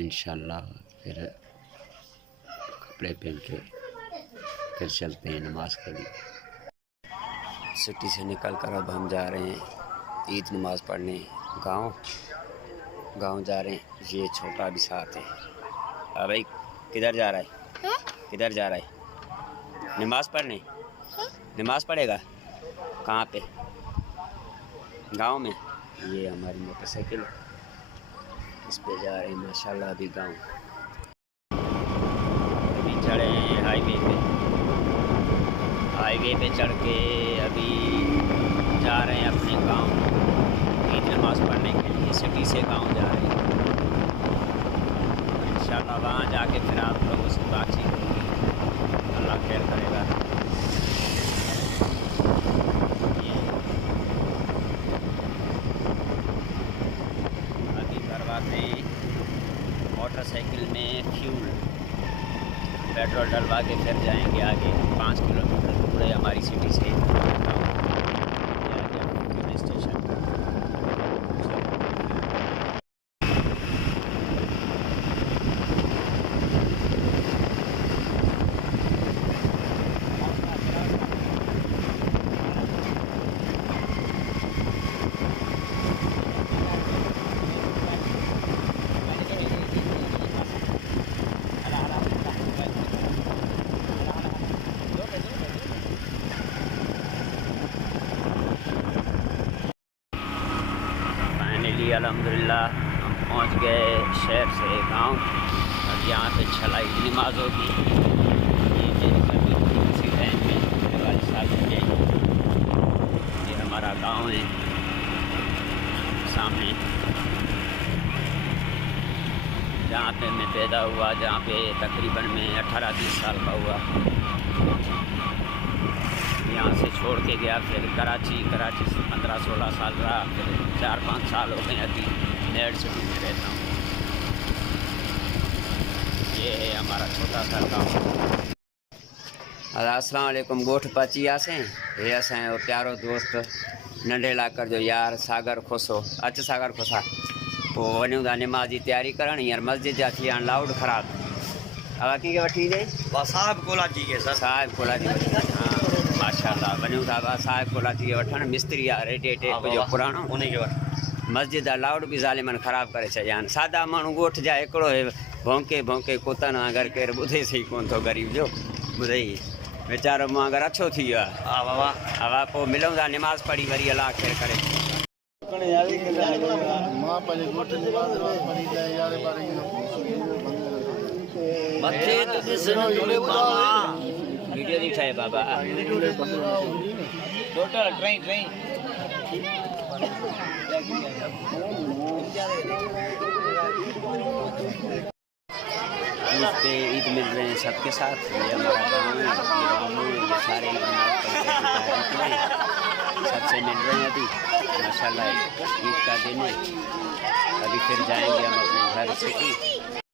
इंशाल्लाह फिर कपड़े पहन के फिर चलते हैं नमाज के लिए। सिटी से निकल कर अब हम जा रहे हैं ईद नमाज़ पढ़ने गांव जा रहे हैं। ये छोटा भी साथ है। भाई किधर जा रहा है? किधर जा रहा है? नमाज़ पढ़ने? नमाज़ पढ़ेगा कहाँ पे? गांव में। ये हमारी मोटरसाइकिल, इस पे जा रहे हैं माशाल्लाह। अभी गांव अभी चढ़े हैं हाईवे पे चढ़ के अभी जा रहे हैं अपने गांव ईद नमाज़ पढ़ने के लिए। सिटी से गांव जा रहे हैं। इंशाल्लाह वहाँ जाके फिर आप लोगों से बातचीत होगी। अल्लाह खैर करेगा। अभी भरवाते हैं मोटरसाइकिल में फ्यूल, पेट्रोल डलवा के फिर जाएंगे आगे। 5 किलोमीटर दूर है हमारी सिटी से स्टेशन। अल्हम्दुलिल्लाह हम पहुंच गए शहर से गांव। और यहाँ पे छलाई नमाज होगी। ये इसी टाइम में वाले साल में ये हमारा गांव है सामने, जहाँ पे मैं पैदा हुआ, जहाँ पे तकरीबन मैं 18-20 साल का हुआ। यहाँ से छोड़ के गया फिर कराची से 15-16 साल रहा। फिर 4-5 साल हो गए अभी नेट सिटी में रहता हूँ। ये है हमारा छोटा सा गाँव। अस्सलाम वालेकुम। गोठ पाची आसे हे असां जो प्यारो दोस्त नंढे लाकर जो यार सागर खोसो। अच सागर खोसा पोइ वञूं था नमाज़ जी तैयारी करण। हींअर मस्जिद जा थी हाणे लाउड ख़राब। कंहिंखे वठी ॾे? साहिब कोलाची के सर। साहिब कोलाची हाँ माशाल्लाह। वञूं था साहिब कोलाची खे वठणु। मिस्त्री आहे रेटे जो पुराणो, उनखे वठि। मस्जिद जा लाउड बि ज़ालिमनि ख़राबु करे छॾिया आहिनि। सादा माण्हू ॻोठ जा हिकिड़ो भौंके कुतनि वांगुरु केरु ॿुधे सही कोन थो ग़रीब जो। ॿुधई वीचारो मूं वांगुरु अछो थी वियो आहे। हा बाबा हा पोइ मिलूं था नमाज़ पढ़ी वरी अलाह ख़ैर करे। वीडियो दिखाए बाबा। टोटल ट्रेन ईद पे ईद मिल रहे हैं सबके साथ। ये हमारा गाँव है, ये सारे ईद सबसे मिल रहे हैं अभी माशाल्लाह। ईद का दिन है। अभी फिर जाएंगे हम अपने घर सिटी।